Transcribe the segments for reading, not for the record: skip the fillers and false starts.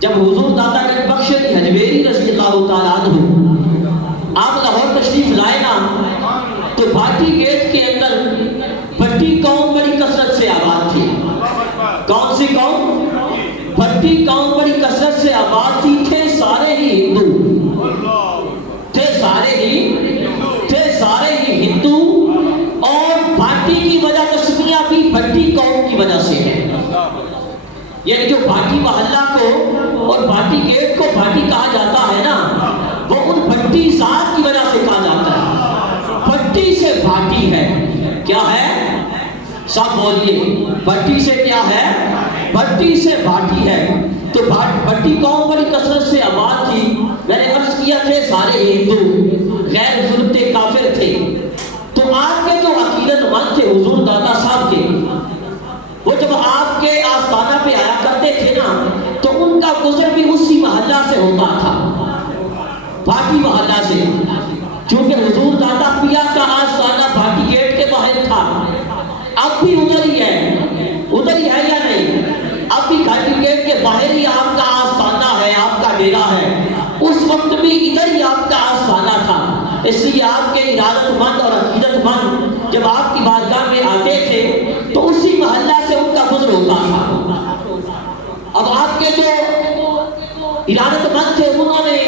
جب حضور داتا گنج بخش حجویری رضی اللہ تعالیٰ عنہ آپ لاہور تشریف لائے نا تو بھاٹی گیٹ کے اندر بھٹی قوم بڑی کثرت سے آباد تھی. کون سی قوم؟ بھٹی قوم بڑی کثرت سے آباد تھی. تھے سارے ہی ہندو، تھے سارے ہی ہندو. اور بھاٹی کی وجہ تسمیہ بھی بھٹی قوم کی وجہ سے ہے. یعنی جو بھاٹی محلہ کو اور بھاٹی گیٹ کو بھاٹی کہا جاتا ہے نا، وہ ان بھٹی ذات کی وجہ سے کہا جاتا ہے. بھٹی سے بھاٹی ہے. کیا ہے؟ سب بولیے. بھٹی سے کیا ہے؟ بھٹی سے بھاٹی ہے. تو بھٹی قوم بڑی کثرت سے آباد تھی. میں نے عرض کیا تھے سارے ہندو، غیر ظلم تھے، کافر تھے. تو آپ کے جو عقیدت مند تھے حضور داتا صاحب کے، وہ جب آپ کے آستانہ پہ آیا کرتے تھے نا تو ان کا گزر بھی اسی محلہ سے ہوتا تھا، بھاٹی محلہ سے. چونکہ حضور داتا پیا کا آستانہ بھاٹی گیٹ کے باہر تھا. اب بھی ادھر ہی ہے یا نہیں؟ اب بھی بھاٹی گیٹ کے باہر ہی آپ کا آستانہ ہے، آپ کا ڈیرا ہے. اس وقت بھی ادھر ہی آپ کا آستانہ تھا. اس لیے آپ کے ارادت مند اور عقیدت مند جب آپ کی بارگاہ میں آتے تھے تو اسی محلہ سے ان کا گزر ہوتا تھا. اب آپ کے جو ارادت مند تھے انہوں نے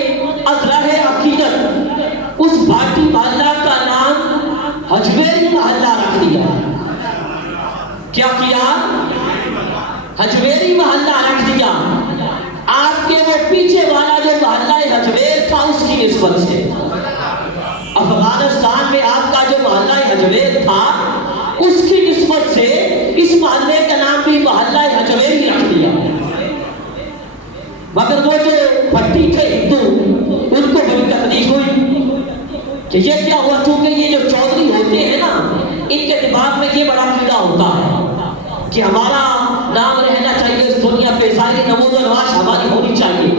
از راہ عقیدت اس بھاٹی محلہ کا نام حجویری محلہ رکھ دیا. کیا کیا؟ حجویری محلہ رکھ دیا. آپ کے وہ پیچھے والا جو محلہ حجویر تھا اس کی نسبت سے. افغانستان میں آپ کا جو محلہ حجویر تھا اس کی نسبت سے اس محلے کا نام بھی محلہ حجویری رکھ دیا. مگر وہ جو بھٹی تھے ہندو ان کو بڑی تکلیف ہوئی کہ یہ کیا ہوا. چونکہ یہ جو چودھری ہوتے ہیں نا ان کے دماغ میں یہ بڑا کیڑا ہوتا ہے کہ ہمارا نام رہنا چاہیے اس دنیا پہ، ساری نمود و نماش ہماری ہونی چاہیے.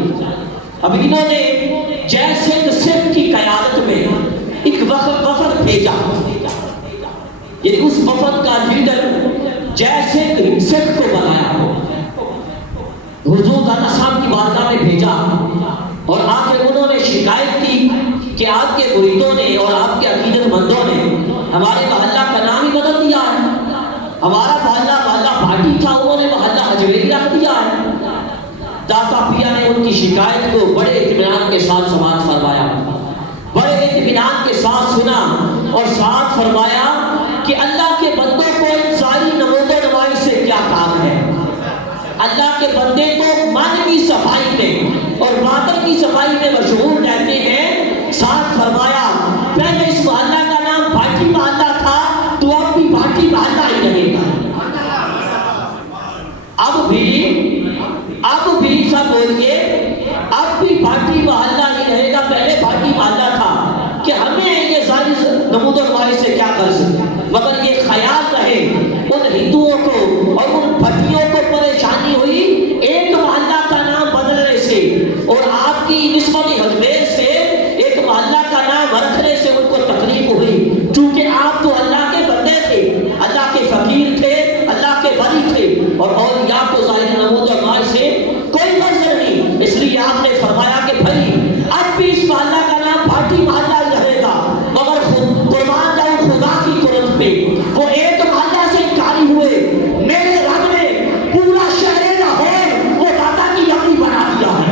اب انہوں نے جے سنگھ سکھ کی قیادت میں ایک وفد بھیجا. یعنی اس وفد کا لیڈر جے سنگھ سکھ کو بنایا، حضور داتا صاحب کی بارگاہ میں بھیجا اور آ کے انہوں نے شکایت کی کہ آپ کے مریدوں نے اور آپ کے عقیدت مندوں نے ہمارے محلہ کا نام ہی بدل دیا ہے. ہمارا محلہ بھاٹی تھا، انہوں نے محلہ حجویری رکھ دیا ہے. داتا پیا نے ان کی شکایت کو بڑے اطمینان کے ساتھ سماعت فرمایا، بڑے اطمینان کے ساتھ سنا اور ساتھ فرمایا کہ اللہ کے بندوں کو ان ساری نمود و نمائی سے کیا کام ہے. اللہ کے بندے تو من کی صفائی میں اور باطن کی صفائی میں مشغول رہتے ہیں. ساتھ فرمایا پہلے اس محلہ کا نام بھاٹی محلہ تھا تو اب بھی بھاٹی محلہ ہی رہے گا. اب بھی سب بولیے اب بھی بھاٹی محلہ ہی رہے گا. پہلے بھاٹی محلہ تھا کہ ہمیں یہ ساری نمود و نمائی سے کیا کر سکتے. مگر یہ خیال رہے ان ہندوؤں کو اور ان بھٹیوں کو پریشانی ہوئی ایک محلہ کا نام بدلنے سے اور آپ کی نسبت حجویر سے ایک محلہ کا نام رکھنے سے ان کو تکلیف ہوئی. چونکہ آپ تو اللہ کے بندے تھے، اللہ کے فقیر تھے، اللہ کے ولی تھے اور اولیاء کو ظاہر نمود و نمائی سے کوئی غرض نہیں. اس لیے آپ نے فرمایا کہ بھائی اب بھی اس محلہ کا نام بھاٹی محلہ رہے گا. مگر قربان جاؤں خدا کی قدرت پہ وہ ایک محلہ سے انکاری ہوئے. میرے رب نے پورا شہر لاہور وہ داتا کی یقین بنا دیا ہے.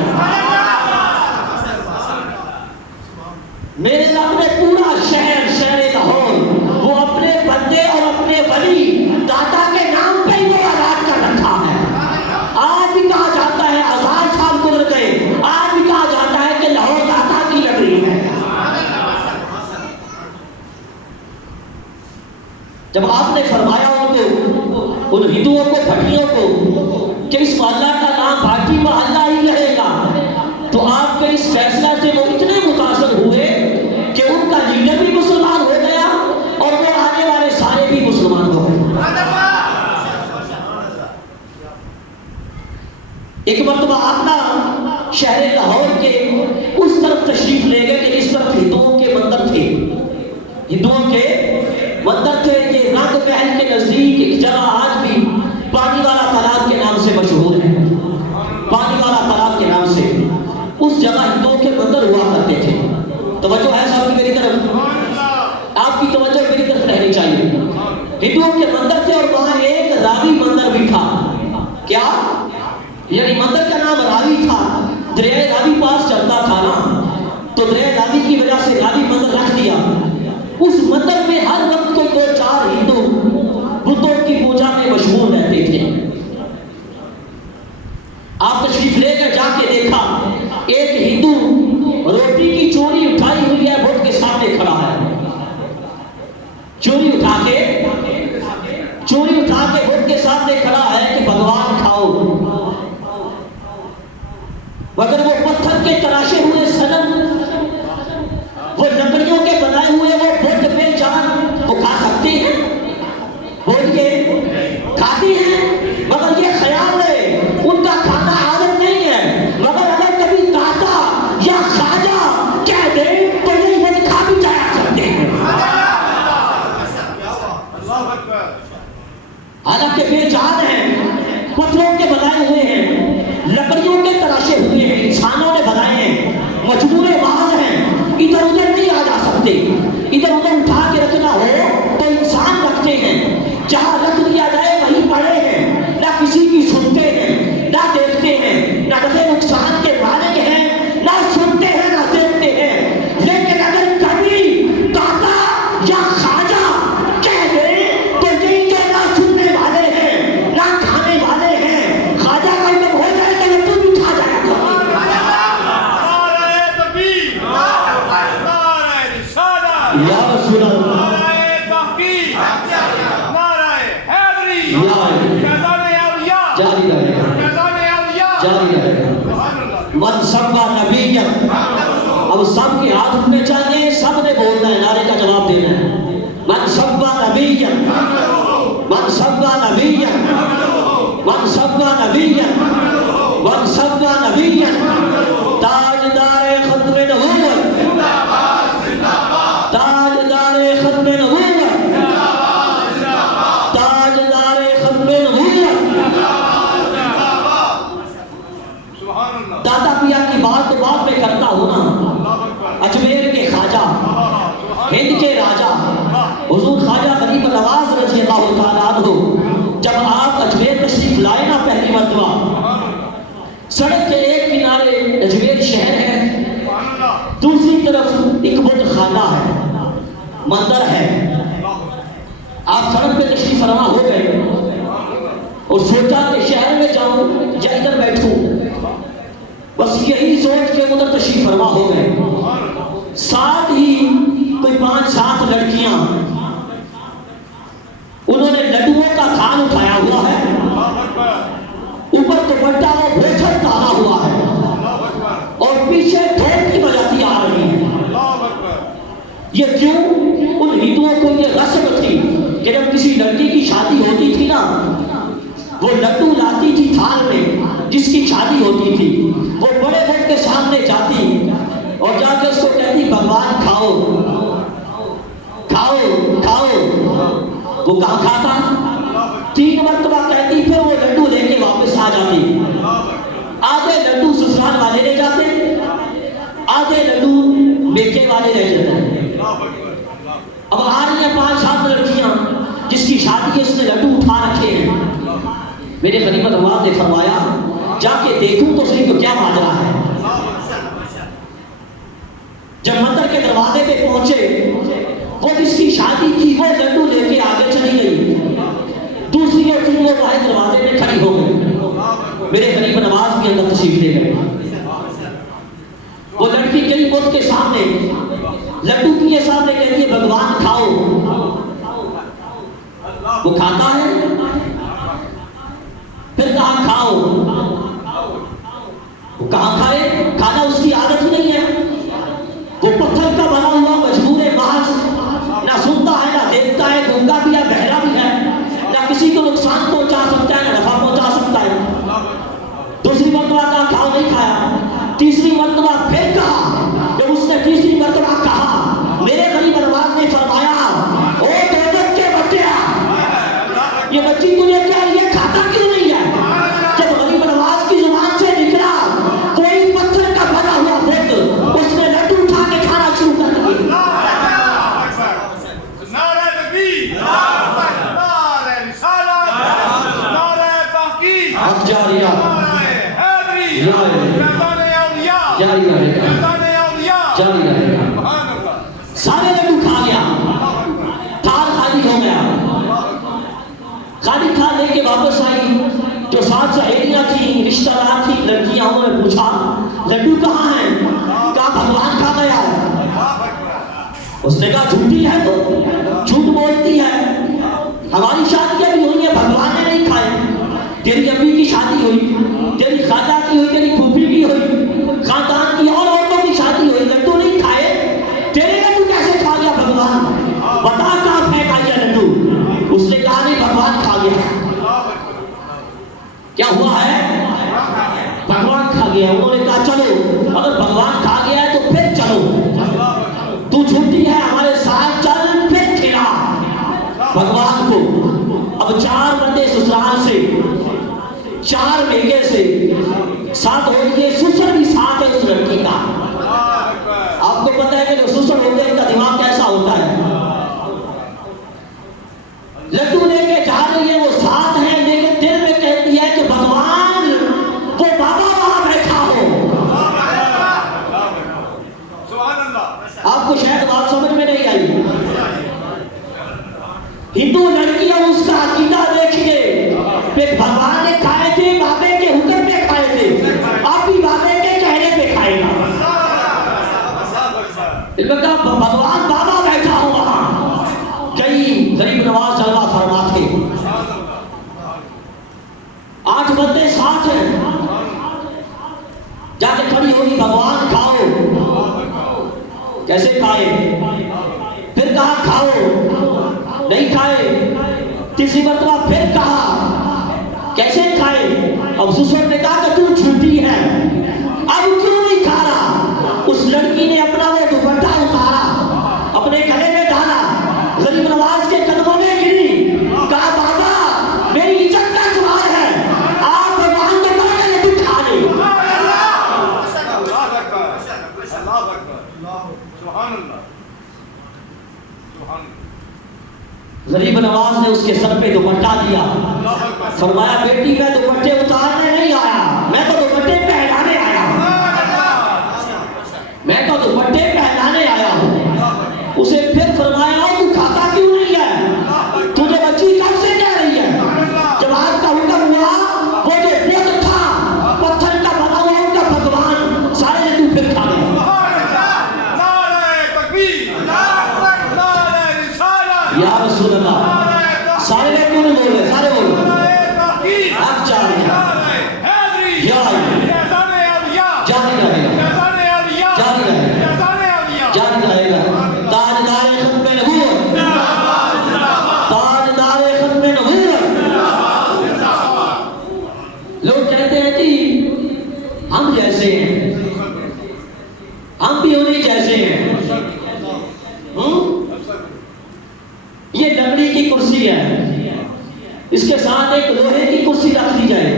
میرے رب نے پورا شہر لاہور وہ اپنے بندے اور اپنے ولی داتا کے نام پہ ہی وہ آزاد کر رکھا ہے. آج بھی کہا جاتا ہے 1000 سال گزر گئے، آج بھی کہا جاتا ہے کہ لاہور داتا کی نگری ہے. جب آپ نے فرمایا ان ہندوؤں کو بھٹیوں کو کہ اس محلہ کا نام بھاٹی محلہ ہی رہے گا تو آپ کے اس فیصلہ سے وہ اتنے متاثر ہوئے کہ ان کا لیڈر بھی مسلمان ہو گیا اور وہ آنے والے سارے بھی مسلمان ہو گئے. ایک مرتبہ آپ نا شہر لاہور کے اس طرف تشریف لے گئے کہ اس طرف ہندوؤں کے مندر تھے. یہ رنگ محل کے نزدیک ایک جگہ آج بھی پانی والا تالاب کے نام سے مشہور ہے. پانی والا تالاب کے نام توجہ ہے صاحب کی میری طرف؟ آپ کی توجہ میری طرف رہنی چاہیے. ہندوؤں کے مندر تھے اور وہاں ایک راوی مندر بھی تھا. کیا؟ یعنی مندر کا نام راوی تھا. دریائے راوی پاس چلتا تھا نا، تو دریائے راوی کی وجہ سے راوی مندر رکھ دیا. اس مندر میں ہر وقت کوئی 2-4 ہندو بتوں کی پوجا میں مشغول رہتے تھے. آپ تشریف لے کر جا کے دیکھا ایک ہندو روٹی کی چوری اٹھائی ہوئی ہے، بت کے سامنے کھڑا ہے. چوری اٹھا کے بت کے سامنے کھڑا ہے کہ بھگوان کھاؤ. مگر وہ پتھر کے تراشے ہوئے صنم، وہ لکڑیوں کے بنائے ہوئے وہ بت بے جان کو کھا سکتے ہیں؟ بولیے کھاتی ہیں، مگر یہ خیال ہے ان کا کھانا عادت نہیں ہے. مگر اگر کبھی داتا یا خواجہ کہہ دے تو یہ بت کھا بھی جایا کرتے ہیں. حالانکہ بے جان ہیں، پتھروں کے بنائے ہوئے ہیں، لکڑیوں کے تراشے ہوئے ہیں، انسانوں نے بنائے ہیں، مجبور محض ہیں، ادھر ادھر نہیں آ جا سکتے. ادھر ادھر اٹھا کے رکھنا ہو تو انسان رکھتے ہیں، جہاں رکھ دیا جائے وہیں پڑے ہیں، نہ کسی کی سنتے ہیں نہ دیکھتے ہیں، نہ نفع نقصان کے مالک ہیں، نہ سنتے ہیں نہ دیکھتے ہیں. لیکن اگر کبھی داتا یا خواجہ کہہ دے تو یہی جو نہ سننے والے ہیں نہ کھانے والے ہیں، خواجہ کا جب ہو جائے تو یہ تو بھی کھا جایا کرتے. یا رسول اللہ، جاری رہے گا. من سبا نبیا، اب سب کے ہاتھ اٹھنے چاہیے، سب نے بولنا ہے، نعرے کا جواب دینا ہے. من سبا نبیا، من سبا نبیا، من سبا نبیا، من سبا نبیا، تاجدار ختم نبوت، تاجدار ختم نبوت، تاجدار ختم نبوت. دادا پیا کی بات تو بات میں کرتا ہوں نا. اجمیر کے خواجہ، ہند کے راجہ حضور خواجہ غریب نواز رضی اللہ تعالیٰ عنہ جب آپ اجمیر تشریف لائے نا پہلی مرتبہ، سڑک کے ایک کنارے اجمیر شہر ہے، دوسری طرف ایک بت خانہ ہے، مندر ہے. آپ سڑک پہ تشریف فرما ہو گئے اور سوچا کہ شہر میں جاؤں یا ادھر بیٹھوں، بس یہی سوچ کے ادھر تشریف فرما ہو گئے. ساتھ ہی کوئی 5-7 لڑکیاں، انہوں نے لڈوؤں کا تھان اٹھایا ہوا ہے، اوپر دوپٹہ وہ بھوچر ڈالا ہوا ہے اور پیچھے ڈھول کی بجاتی آ رہی ہیں. یہ کیوں؟ ان ہندوؤں کو یہ رسم تھی کہ جب کسی لڑکی کی شادی ہوتی تھی نا، وہ لڈو لاتی تھی تھال میں، جس کی شادی ہوتی تھی وہ بڑے بڑے کے سامنے جاتی اور جا کے اس کو کہتی بھگوان کھاؤ کھاؤ کھاؤ. وہ کہاں کھاتا؟ 3 مرتبہ کہتی، پھر وہ لڈو لے کے واپس آ جاتی. آدھے لڈو سسرال والے لے جاتے، آدھے لڈو بیٹے والے رہ جاتے. اب آ رہی ہیں 5-7 لڑکیاں جس کی شادی ہے، اس نے لڈو اٹھا رکھے ہیں. میرے غریب نواز نے فرمایا جا کے دیکھوں تو صحیح تو کیا ماجرا ہے. جب مندر کے دروازے پہ پہنچے، وہ جس کی شادی تھی وہ لڈو لے کے آگے چلی گئی، دوسری اور تین وہ باہر دروازے میں کھڑی ہو گئی. میرے غریب نواز بھی اندر تشریف لے گئے. وہ لڑکی گئی بت کے سامنے، لڈو کے سامنے کہتی ہے بھگوان کھاؤ. وہ کھاتا ہے، پھر کہا کھاؤ. وہ کہاں کھائے؟ کھانا اس کی عادت ہی نہیں ہے. وہ پتھر کا بنا ہوا مجبور محض، نہ سنتا ہے نہ دیکھتا ہے، گنگا بھی ہے بہرا بھی ہے، نہ کسی کو نقصان پہنچا سکتا ہے نہ نفع پہنچا سکتا ہے. دوسری مرتبہ کہا کھاؤ، نہیں کھایا. تیسری مرتبہ پھر کہا. جب اس نے تیسری مرتبہ کہا، میرے غریب نواز نے فرمایا او دولت کے بچے، یہ بچی تجھے کیا یہ کھاتا کیوں نہیں ہے؟ جب غریب نواز کی زبان سے نکلا کوئی پتھر کا بنا ہوا بت، اس نے لڈو اٹھا کے کھانا شروع جاری رہے گا، جاری رہے گا۔ سارے لڈو کھا گیا، تھال خالی ہو گیا۔ خالی تھال لے کے واپس آئی، جو ساتھ سہیلیاں تھیں، رشتہ دار تھیں، لڑکیاں، انہوں نے پوچھا لڈو کہاں ہیں؟ کہا بھگوان کھا گیا ہے۔ اس نے کہا جھوٹی ہے تو جھوٹ بولتی ہے، ہماری شادیاں بھی ہوئی ہیں، بھگوان نے نہیں کھائے۔ تیری امی کی شادی ہوئی، تیری خالہ کی ہوئی، تیری پھوپھی کی ہوئی، خاندان کی اور عورتوں کی شادی ہوئی، لڈو نہیں کھائے، تیرے لڈو کیسے کھا گیا بھگوان؟ بتا کہاں پھینکا یہ لڈو؟ اس نے کہا نہیں بھگوان کھا گیا۔ کیا ہوا ہے؟ بھگوان کھا گیا۔ انہوں نے کہا چلو اگر بھگوان کھا گیا ہے تو پھر چلو، تو جھوٹی ہے، ہمارے ساتھ چل، پھر کھلا بھگوان کو۔ اب 4 بندے سسرال سے، 4 بیگے سے ساتھ ہو گئے، سسر بھی ساتھ ہے اس لڑکی کا۔ آپ کو پتہ ہے کہ جو سسر ہوتے ہیں ان کا دماغ کیسا ہوتا ہے؟ لڈو لے کے جا رہی ہے، وہ ساتھ ہیں، لیکن دل میں کہتی ہے کہ بھگوان وہ بابا وہاں بیٹھا ہو۔ آپ کو شاید بات سمجھ میں نہیں آئی۔ ہندو لڑکیاں اس کا عقیدہ دیکھیے، پھر بھگوان نے کھائے تھے، بابے کے حکم پہ کھائے تھے، آپ بھی بابے کے کہنے پہ کھائے گا۔ بھگوان بابا بیٹھا ہو وہاں۔ کئی غریب نواز جلوہ فرما تھے، 8 بندے ساتھ ہیں، جا کے کھڑی ہوگی بھگوان کھاؤ۔ کیسے کھائے؟ پھر کہا کھاؤ، نہیں کھائے۔ تیسری مرتبہ پھر کہا کیسے کھائے؟ اب سسر نے کہا کہ تو جھوٹی ہے، اب کیوں نہیں کھا رہا؟ اس لڑکی نے اپنا وہ دوپٹہ اتارا، اپنے گلے میں ڈالا، غریب نواز کے قدموں میں گری، کہا بابا میری عزت کا سوال ہے، آپ بھگوان کو کہا کہ لڈو کھا لے۔ غریب نواز نے اس کے سر پہ دوپٹہ دیا، فرمایا بیٹی میں دوپٹے اتارنے نہیں آیا، میں تو دوپٹے پہنانے آیا ہوں، میں تو دوپٹے پہنانے آیا ہوں۔ اسے پھر فرمایا تو کھاتا کیوں نہیں ہے؟ تجھے بچی کب سے کہہ رہی ہے؟ جب آج کا حکم ہوا، وہ جو بت تھا پتھر کا بنا ہوا ان کا بھگوان، سارے لڈو پھر کھا گئے۔ یا رسول اللہ، سارے لڑکوں نے بول رہے، سارے بول رہے، آپ جاری رہے، جاری رہے گا، جاری رہے گا، جاری رہے گا۔ تاجدار ختم نبوت، تاجدار ختم نبوت۔ لوگ کہتے ہیں کہ ہم جیسے ہیں، ہم بھی انہیں جیسے ہیں۔ یہ لکڑی کی کرسی ہے، اس کے ساتھ ایک لوہے کی کرسی رکھ دی جائے،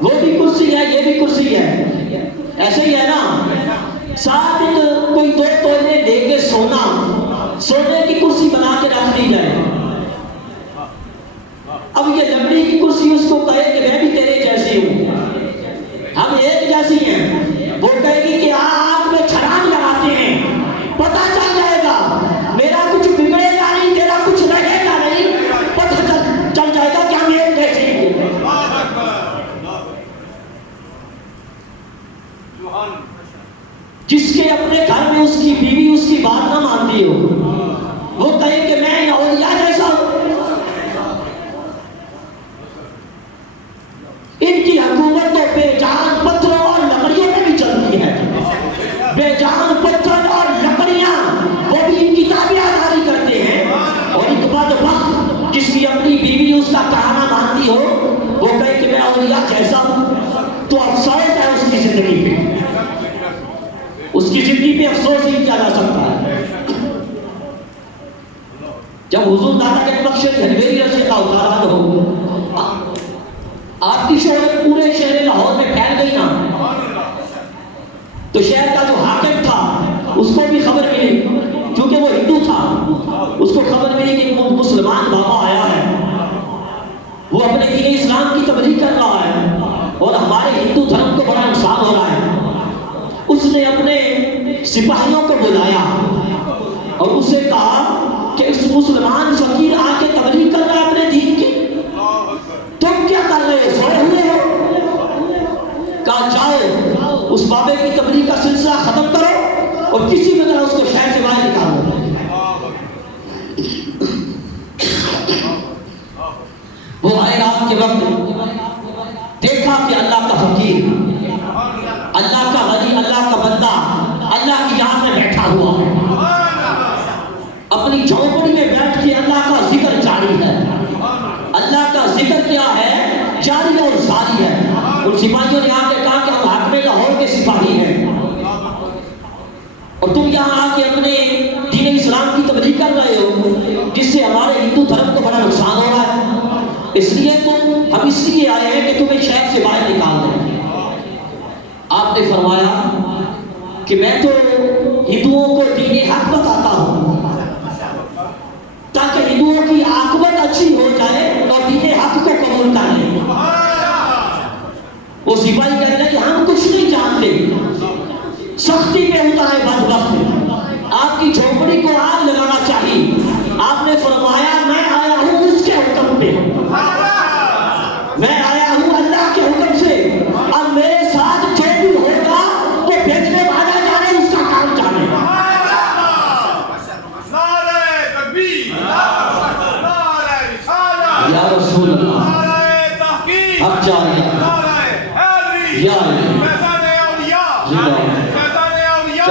وہ بھی کرسی ہے، یہ بھی کرسی ہے، ایسے ہی ہے نا۔ ساتھ ایک کوئی 2 تولے دے کے سونا، سونے کی کرسی بنا کے رکھ دی جائے۔ اب یہ لکڑی کی کرسی اس کو کہے کہ میں بھی تیرے جیسی ہوں، ہم ایک جیسی ہیں، وہ کہے گی کہ آپ میں چھلانگ لگاتے ہیں، پتہ چل جائے گا میرا کچھ بگڑے گا نہیں، تیرا کچھ رہے گا نہیں، پتہ چل جائے گا کہ ہم ایک جیسے ہیں۔ جس کے اپنے گھر میں اس کی بیوی اس کی بات نہ مانتی ہو، وہ کہے کہ میں اولیاء جیسا ہوں۔ ان کی حکومت تو بے جان پتھروں اور لکڑیوں میں بھی چلتی ہے، بے جان پتھر اور لکڑیاں وہ بھی ان کی تابعداری کرتے ہیں، اور ایک بدبخت جس کی اپنی بیوی اس کا کہنا مانتی ہو، وہ کہے کہ میں اولیاء جیسا ہوں، تو افسوس ہے اس کی زندگی پہ، اس کی زندگی پہ افسوس ہی کیا جا سکتا ہے۔ جب حضور دادا کے بخش ہنویری رضی اللہ تعالیٰ عنہ آپ کی شہرت پورے شہر لاہور میں پھیل گئی نا، تو شہر کا جو حاکم تھا اس کو بھی خبر ملی، کیونکہ وہ ہندو تھا، اس کو خبر ملی کہ وہ مسلمان بابا آیا ہے، وہ اپنے دین اسلام کی تبلیغ کر رہا ہے۔ اور ہمارے ہندو دھرم کو بڑا نقصان ہو رہا ہے، اس نے اپنے سپاہیوں کو بلایا اور اسے کہا کہ اس مسلمان فقیر آ کے تبلیغ کر رہا ہے اپنے دین کی، تم کیا کر رہے ہو، سوئے ہوئے ہو؟ کہا جاؤ اس بابے کی تبلیغ کا سلسلہ ختم کرو اور کسی بھی طرح اس کو شہر سے باہر نکالو۔ وہ آئے رات کے وقت دیکھا کہ اللہ کا فقیر، اللہ کا ولی، اللہ کا بندہ اللہ کی یاد میں بیٹھا ہوا ہے، اپنی جھونپڑی میں بیٹھ کے اللہ کا ذکر جاری ہے، اللہ کا ذکر کیا ہے، جاری اور ساری ہے۔ ان سپاہیوں نے آ کے کہا کہ ہم حاکم لاہور کے سپاہی ہیں اور تم یہاں آ کے اپنے دین اسلام کی تبلیغ کر رہے ہو جس سے ہمارے ہندو دھرم کو بڑا نقصان ہو رہا ہے، اس لیے ہم اس لیے آئے ہیں کہ تمہیں شہر سے باہر نکال دیں۔ آپ نے فرمایا کہ میں تو ہندوؤں کو دین حق بتاتا ہوں تاکہ ہندوؤں کی عاقبت اچھی ہو جائے اور دین حق کو قبول کر لیں۔ وہ سپاہی کہہ رہے ہیں کہ ہم کچھ نہیں جانتے، سختی میں اترے بدبخت، آپ کی جھونپڑی کو آگ لگانا چاہیے۔ آپ نے فرمایا میں آیا ہوں اس کے حکم پہ، میں آیا ہوں اللہ کے حکم سے، اور میرے ساتھ جو بھی ہوگا وہ بیچنے والا جانے، اس کا کام جانے۔ نعرہ تکبیر، نعرہ رسالت، یا رسول اللہ، نعرہ تحقیق، اب جائے نعرہ حیدری، یا میدان اولیاء، میدان اولیاء،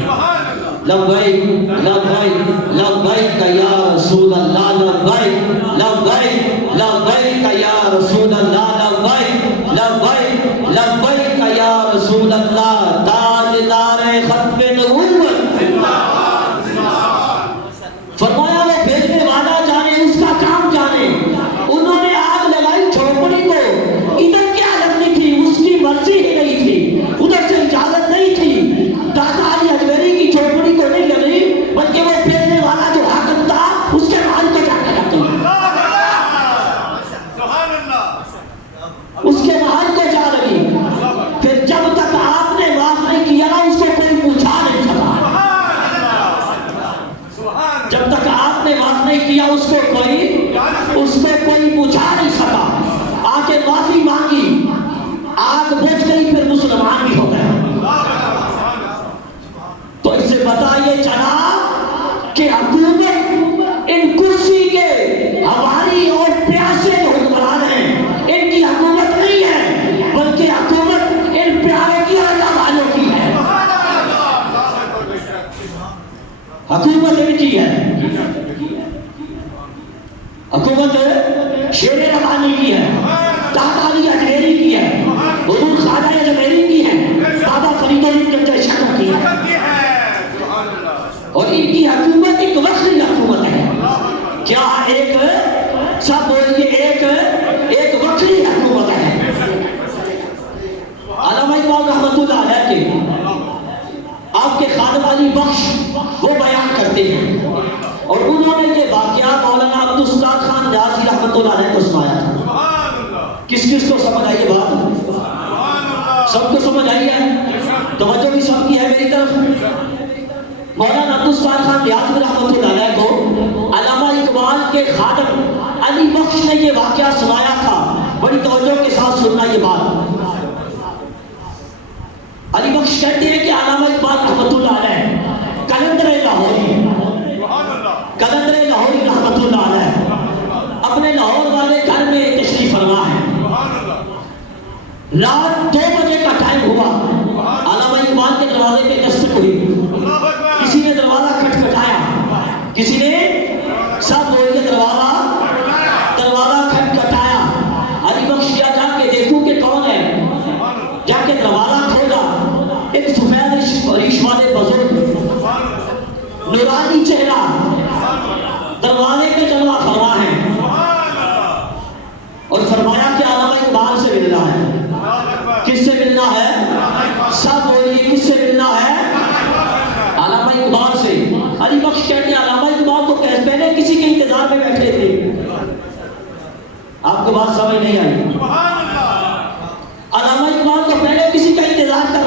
سبحان اللہ۔ لبیک لبیک لبیک یا رسول اللہ، لبیک لبیک لبیک یا رسول اللہ، لبیک لبیک لبیک یا رسول اللہ۔ تاجدار ختم نبوت، فرمایا وہ بھیجنے والا جانے، اس کا کام جانے۔ انہوں نے آگ لگائی جھونپڑی کو، ادھر کیا لگنی تھی، اس کی مرضی ہی نہیں تھی، ادھر سے اجازت نہیں تھی۔ دادا علی اجمیری کی جھونپڑی کو نہیں لگی، بلکہ وہ بھیجنے والا جو حاکم تھا اس کے محل کو جا کے لگی، اس کے محل کو جا لگی۔ پھر جب تک آپ نے معاف نہیں کیا اس کو کوئی پوچھا نہیں سکا، جب تک آپ نے معاف نہیں کیا اس کو کوئی پوچھا نہیں سکا۔ آ کے معافی مانگی، آگ بجھ گئی، پھر مسلمان بھی ہو گئے۔ تو اس سے پتہ یہ چلا کہ حکومت ان کرسی کے ہماری اور پیاسے جو حکمران ہیں ان کی حکومت نہیں ہے، بلکہ حکومت ان پیاروں کی اور اللہ والوں کی ہے، حکومت ان کی ہے، حکومت شیر ربانی کی ہے، دادا علی اجمیری کی ہے، حضور خواجہ اجمیری کی ہے، بابا فرید الدین شاہ کی ہے، اور ان کی حکومت ایک وقتی حکومت ہے۔ کیا ایک سب بولیے ایک وقتی حکومت ہے۔ علامہ اقبال رحمۃ اللہ علیہ کے آپ کے خادم علی بخش وہ بیان کرتے ہیں، اور انہوں نے یہ واقعہ مولانا عبدالستار خان نیازی رحمۃ اللہ علیہ کو سنایا تھا۔ کس کس کو سمجھ آئی یہ بات؟ سب کو سمجھ آئی ہے؟ توجہ بھی سب کی ہے میری طرف۔ مولانا عبدالستار خان نیازی رحمۃ اللہ علیہ کو علامہ اقبال کے خادم علی بخش نے یہ واقعہ سنایا تھا۔ بڑی توجہ کے ساتھ سننا یہ بات۔ علی بخش کہتے ہیں کہ علامہ اقبال رحمۃ اللہ علیہ قلندر لاہوری رحمۃ اللہ علیہ اپنے لاہور والے گھر میں تشریف فرما ہے۔ رات 2 بجے کا ٹائم ہوا، علامہ اقبال کے دروازے پہ دستک ہوئی، کسی نے دروازہ کھٹکھٹایا، کسی نے سب بول کے دروازہ کھٹکھٹایا۔ علی بخش کیا جا کے دیکھوں کہ کون ہے، جا کے دروازہ کھولا، ایک سفید ریش والے بزرگ نورانی چہرہ دروازے پہ جلوہ فرما ہے، اور فرمایا کہ علامہ اقبال سے ملنا ہے۔ کس سے ملنا ہے؟ سب بولیے کس سے ملنا ہے؟ علامہ اقبال سے۔ علی بخش کہتے ہیں علامہ اقبال تو پہلے کسی کے انتظار میں بیٹھے تھے۔ آپ کو بات سمجھ نہیں آئی؟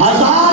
1000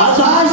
1000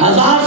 1000